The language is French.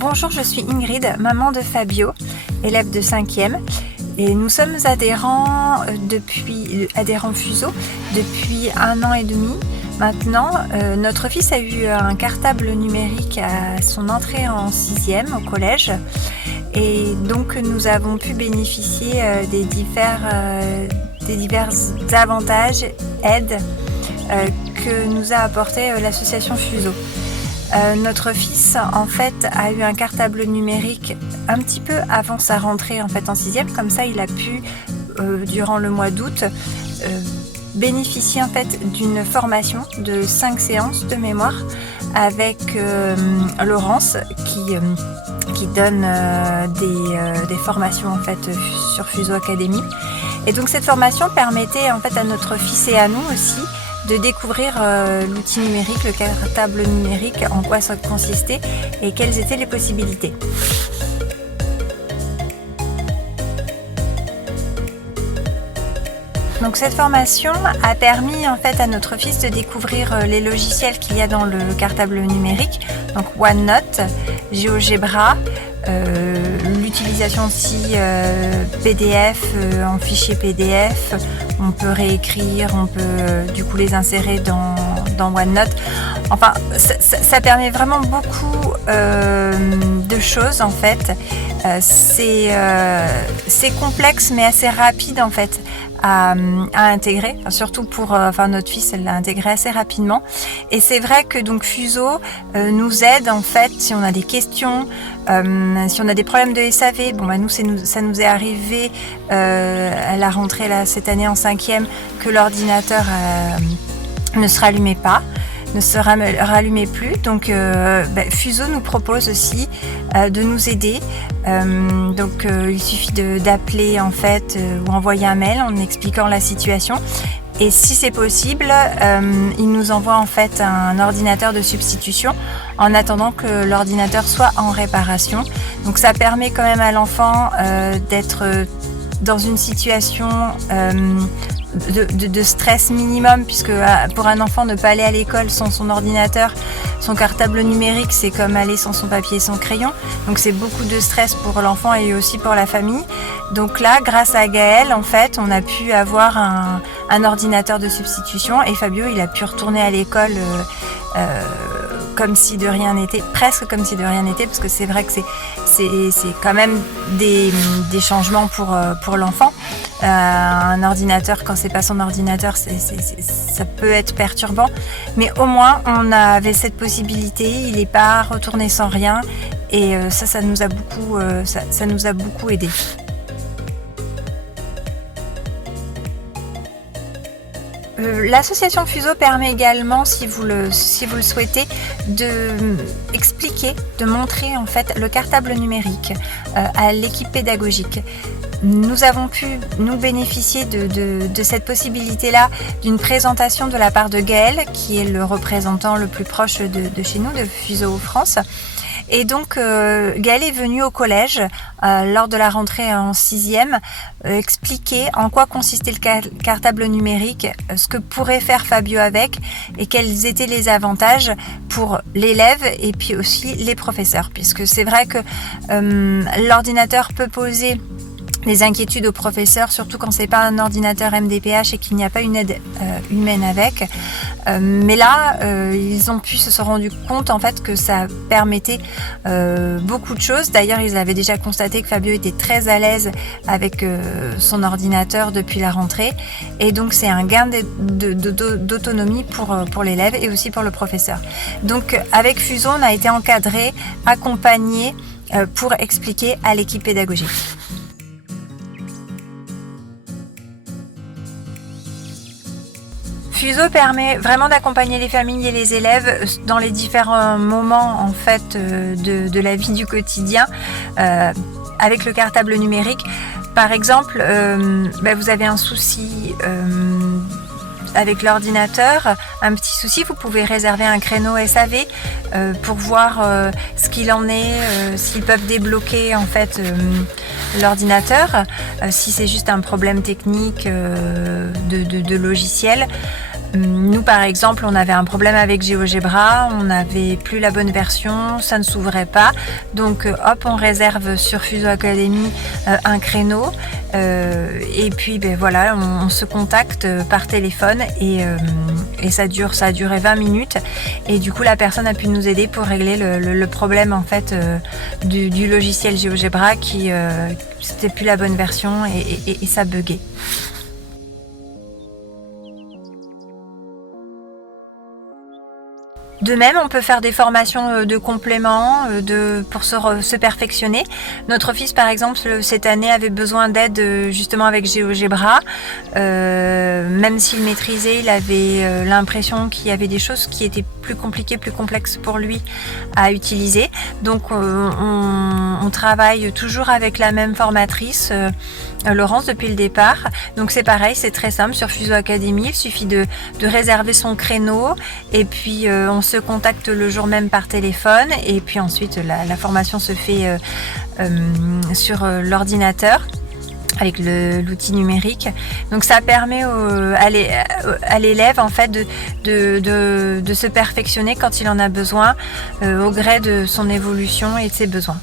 Bonjour, je suis Ingrid, maman de Fabio, élève de 5e. Et nous sommes adhérents Fuso depuis 1 an et demi. Maintenant, notre fils a eu un cartable numérique à son entrée en 6e au collège. Et donc nous avons pu bénéficier des divers avantages, aides que nous a apporté l'association Fuso. Notre fils en fait a eu un cartable numérique un petit peu avant sa rentrée en 6e, comme ça il a pu durant le mois d'août bénéficier en fait d'une formation de 5 séances de mémoire avec Laurence qui donne des formations en fait sur Fuso Academy. Et donc cette formation permettait en fait à notre fils et à nous aussi de découvrir l'outil numérique, le cartable numérique, en quoi ça consistait et quelles étaient les possibilités. Donc cette formation a permis en fait à notre fils de découvrir les logiciels qu'il y a dans le cartable numérique, donc OneNote, GeoGebra, l'utilisation aussi PDF en fichier PDF. On peut réécrire, on peut du coup les insérer dans OneNote. Enfin, ça permet vraiment beaucoup de choses en fait. C'est complexe mais assez rapide en fait à intégrer, surtout pour notre fils, elle l'a intégré assez rapidement. Et c'est vrai que donc Fuso nous aide en fait si on a des questions, si on a des problèmes de SAV. Nous ça nous est arrivé à la rentrée là cette année en 5e que l'ordinateur ne se rallumait pas, ne se rallumait plus. Donc Fuso nous propose aussi de nous aider. Il suffit d'appeler en fait ou envoyer un mail en expliquant la situation. Et si c'est possible, il nous envoie en fait un ordinateur de substitution en attendant que l'ordinateur soit en réparation. Donc ça permet quand même à l'enfant d'être dans une situation de stress minimum, puisque pour un enfant ne pas aller à l'école sans son ordinateur, son cartable numérique, c'est comme aller sans son papier et son crayon. Donc c'est beaucoup de stress pour l'enfant et aussi pour la famille. Donc là, grâce à Gaël, en fait, on a pu avoir un ordinateur de substitution et Fabio, il a pu retourner à l'école comme si de rien n'était, presque comme si de rien n'était, parce que c'est vrai que c'est quand même des changements pour l'enfant. Un ordinateur, quand c'est pas son ordinateur, ça peut être perturbant, mais au moins on avait cette possibilité, il n'est pas retourné sans rien, et ça nous a beaucoup aidé. L'association Fuso permet également, si vous le souhaitez, de montrer en fait le cartable numérique à l'équipe pédagogique. Nous avons pu nous bénéficier de cette possibilité-là d'une présentation de la part de Gaël, qui est le représentant le plus proche de chez nous, de Fuso France. Et donc Gaël est venu au collège lors de la rentrée en 6e expliquer en quoi consistait le cartable numérique, ce que pourrait faire Fabio avec et quels étaient les avantages pour l'élève et puis aussi les professeurs, puisque c'est vrai que l'ordinateur peut poser des inquiétudes aux professeurs, surtout quand c'est pas un ordinateur MDPH et qu'il n'y a pas une aide humaine avec. Mais là, ils ont pu se sont rendus compte en fait que ça permettait beaucoup de choses. D'ailleurs, ils avaient déjà constaté que Fabio était très à l'aise avec son ordinateur depuis la rentrée. Et donc, c'est un gain d'autonomie pour l'élève et aussi pour le professeur. Donc, avec Fuso, on a été encadré, accompagné pour expliquer à l'équipe pédagogique. Fuso permet vraiment d'accompagner les familles et les élèves dans les différents moments en fait de la vie du quotidien avec le cartable numérique. Par exemple, vous avez un souci avec l'ordinateur, un petit souci, vous pouvez réserver un créneau SAV pour voir ce qu'il en est, s'ils peuvent débloquer en fait l'ordinateur, si c'est juste un problème technique de logiciel. Nous, par exemple, on avait un problème avec GeoGebra, on n'avait plus la bonne version, ça ne s'ouvrait pas. Donc, hop, on réserve sur Fuso Academy un créneau. Et puis, voilà, on se contacte par téléphone et ça a duré 20 minutes. Et du coup, la personne a pu nous aider pour régler le problème en fait du logiciel GeoGebra qui c'était plus la bonne version et ça buguait. De même, on peut faire des formations de complément pour se perfectionner. Notre fils, par exemple, cette année avait besoin d'aide justement avec GeoGebra. Même s'il maîtrisait, il avait l'impression qu'il y avait des choses qui étaient plus compliquées, plus complexes pour lui à utiliser. Donc, on travaille toujours avec la même formatrice, Laurence, depuis le départ. Donc, c'est pareil, c'est très simple. Sur Fuso Academy, il suffit de réserver son créneau et puis on se contacte le jour même par téléphone et puis ensuite la formation se fait sur l'ordinateur avec l'outil numérique. Donc ça permet à l'élève en fait de se perfectionner quand il en a besoin au gré de son évolution et de ses besoins.